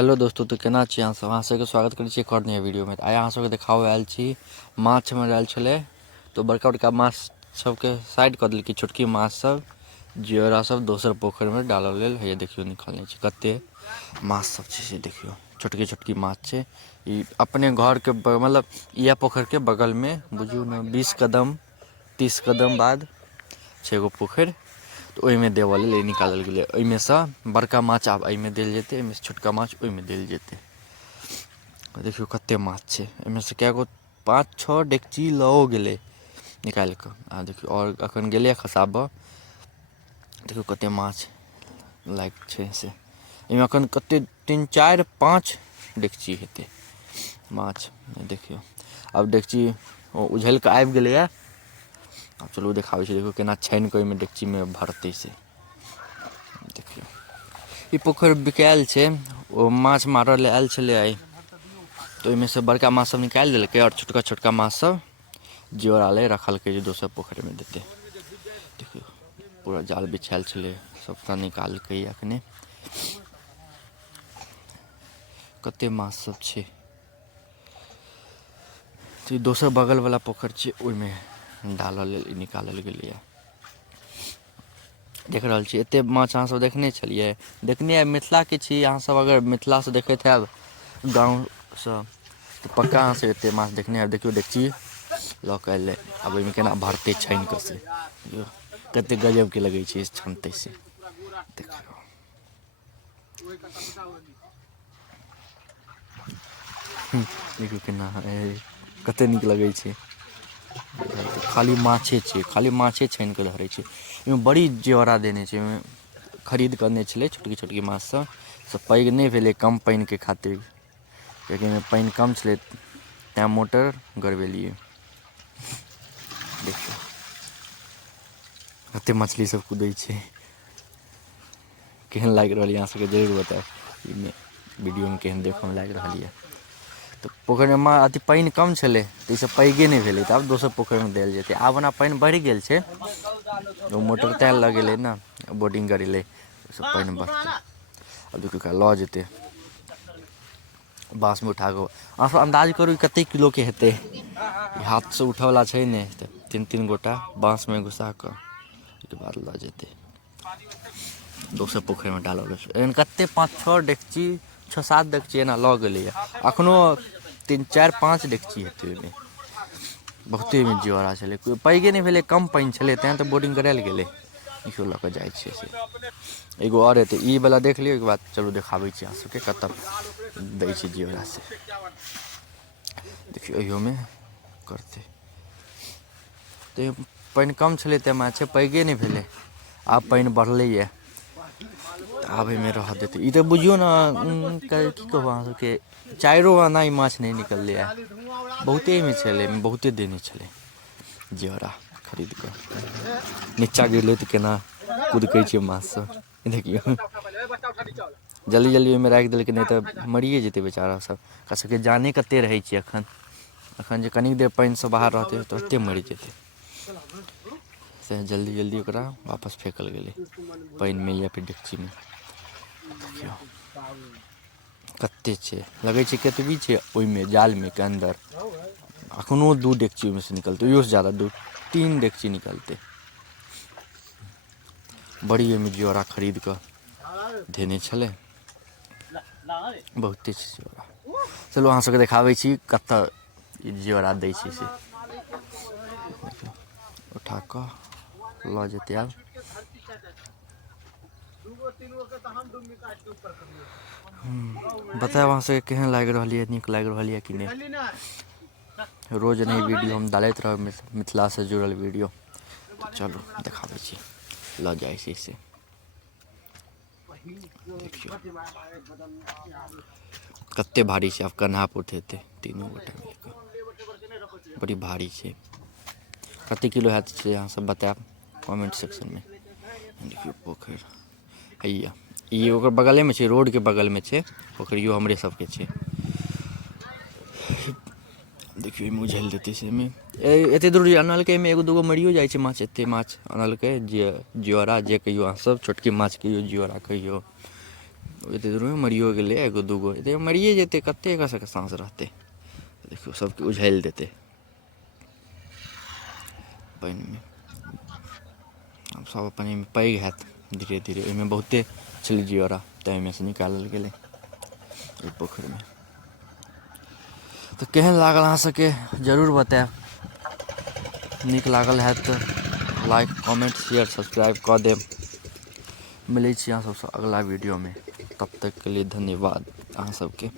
Hello दोस्तों, तो केना छी अहाँ सब? अहाँ सबके स्वागत करै छी एक और नया वीडियो में। आइ अहाँ सबके देखाबऽ आयल छी माछ में आयल छलै, तो बड़का बड़का माछ सबके साइड कऽ देलकै। छोटकी माछ सब जियोरा सब दोसर पोखर में डालऽ लेल हे देखियो निकलने छै। कते माछ सब छै से देखियो, छोटकी छोटकी माछ छै। ई अपने घर के मतलब इएह पोखर के बगल में बुझियो ने 20 कदम 30 कदम बाद छै एगो पोखर। तो ओहिमे देवऽ लेल निकालल गेलै। ओहिमे सँ बड़का माछ आब एहिमे देल जेतै, एहिमे सँ छोटका माछ ओहिमे देल जेतै। देखियौ कते माछ छै, एहिमे सँ कए गो 5-6 डेकची लओ गेलै निकालि कऽ। आ देखियौ आओर एखन गेलै खसाबऽ, देखियौ कते माछ लागि छै से। एहिमे एखन कते 3-4-5 डेकची हेतै माछ, देखियौ। आब डेकची उझलि कऽ आबि गेलैए। आब चलू देखाबै छी, देखियौ केना छानि कऽ ओहिमे डेकचीमे भरतै से। देखियौ ई पोखरि बिकायल छै, ओ माछ मारऽ लेल आयल छलै आइ। तऽ ओहिमे सँ बड़का माछ सब निकालि देलकै आओर छोटका छोटका माछ सब जियोरा लेल रखलकै जे दोसर पोखरिमे देतै। देखियौ पूरा जाल बिछायल छलै, सबटा निकालकै एखने। कते माछ सब छै। तऽ ई दोसर बगलवला पोखरि छै, ओहिमे डालऽ लेल निकालल गेलैए। देख रहल छी एतेक माछ अहाँसब देखने छलियै? देखने आइ मिथिलाके छी अहाँसब, अगर मिथिलासँ देखैत हैब गाँवसँ तऽ पक्का अहाँसब एतेक माछ देखने हैब। देखियौ डेकची लऽ कऽ एलै, आब ओहिमे केना भरतै छानि कऽ से। देखियौ कतेक गजबके लगै छै छानतै से, देखियौ। देखियौ केना कतेक नीक लगै छै। खाली माछे छै, खाली माछे छानि कऽ धरै छै। एहिमे बड़ी जियोरा देने छै, ओहिमे खरीद कऽ अनने छलै छोटकी छोटकी माछसब। सब पैघ नहि भेलै कम पानिके खातिर, किएकि एहिमे पानि कम छलै तेँ मोटर गड़बेलिए। देखियौ कतेक मछली सब कूदै छै। केहन लागि रहल यऽ अहाँ सबके जरूर बताएब वीडियोमे केहन देखऽमे लागि रहल यऽ। तऽ पोखरिमे अथी पानि कम छलै तऽ ईसब पैघे नहि भेलै, तऽ आब दोसर पोखरिमे देल जेतै। आब ओना पानि बढ़ि गेल छै, ओ मोटर तेँ लगेलै ने, बोर्डिंग करेलै, ओहिसँ पानि बढ़तै। आब देखियौ ओकरा लऽ जेतै बाँसमे उठा कऽ। अहाँसब अन्दाज करू कतेक किलोके हेतै। ई हाथसँ उठऽवला छै नहि, तऽ 3-3 गोटा बाँसमे घुसा कऽ ओहिके बाद लऽ जेतै दोसर पोखरिमे डालऽ लेल। एहन कतेक 5-6 डेकची 6-7 डेकची एना लऽ गेलैए। एखनहु 3-4-5 डेकची हेतै ओहिमे। बहुते ओहिमे जियोरा छलै, पैघे नहि भेलै कम पानि छलै तेँ तऽ बोर्डिंग कराएल गेलै। देखियौ लऽ कऽ जाइ छै से। एगो आओर हेतै, ई वला देख लियौ, ओहिके बाद चलू देखाबै छी अहाँ सबके कतऽ दै छै जियोरा से। देखियौ इहोमे करतै। तऽ पानि कम छलै तेँ माछे पैघे नहि भेलै। आब पानि बढ़लैए तऽ आब एहिमे रहऽ देतै। ई तऽ बुझियौ ने की कहू अहाँ सबके, 4 आना ई माछ नहि निकललैए। बहुते एहिमे छलै, बहुते देने छलै जियोरा खरीद कऽ। नीचाँ गिरलै तऽ केना कुदकै छै माछसब, देखियौ। जल्दी जल्दी ओहिमे राखि देलकै, नहि तऽ मरिए जेतै बेचारा सब। ओकरा सबके जाने कतेक रहै छै एखन जे कनि देर पानिसँ बाहर रहतै तऽ तुरन्ते मरि जेतै। से जल्दी जल्दी ओकरा वापस फेकल गेलै पानिमे या फेर डेकचीमे। देखियौ कतेक छै, लगै छै केतबी छै ओहिमे जालमे के अन्दर। एखनहु 2 डेकची ओहिमेसँ निकलतै, ओहिओसँ जादा 2-3 डेकची निकलतै। बड़ी ओहिमे जियोरा खरीद कऽ धेने छलै, बहुते छै जियोरा। चलू अहाँ सबके देखाबै छी कतऽ ई जियोरा दै छै से। देखियौ उठा कऽ लऽ जेतै आब। बतायब अहाँ सबके केहन लागि रहल यऽ, नीक लागि रहल यऽ कि नहि। रोज एनाहि वीडियो हम डालैत रहब, मिथिलासँ जुड़ल वीडियो। तऽ चलू देखाबै छी, लऽ जाइ छै से। देखियौ कतेक भारी छै, आब कन्हापर उठेतै तीनू गोटे मिलि कऽ। बड़ी भारी छै। कतेक किलो हैत से अहाँसब बताएब कमेन्ट सेक्शनमे। देखियौ पोखरि हैया, ई ओकर बगलेमे छै, रोडके बगलमे छै पोखरियो, हमरे सबके छै। देखियौ एहिमे उझलि देतै से। एहिमे एतेक दूर जे आनलकै, एहिमे एगो दूगो मरियो जाइ छै माछ। एतेक माछ आनलकै, जे जियोरा जे कहियौ अहाँसब, छोटकी माछ कहियौ जियोरा कहियौ, एते दूर में मरियो गेलै एगो दूगो एते मरिए जेतै कते एकरा सबके साँस रहतै देखियो सबके उझैल देतै पानि में अब सब अपन एहिमे पैघ हैत धीरे धीरे एहिमे बहुते छलै जियरा तऽ एहिमे से निकालल गेलै एहि पोखरिमे तऽ केहन लागल अहाँ सबके जरूर बतायब नीक लागल हैत तऽ लाइक कमेंट शेयर सब्सक्राइब कऽ देब मिलै छी अहाँ सबसँ अगला वीडियोमे तब तक के लिए धन्यवाद अहाँ सबके।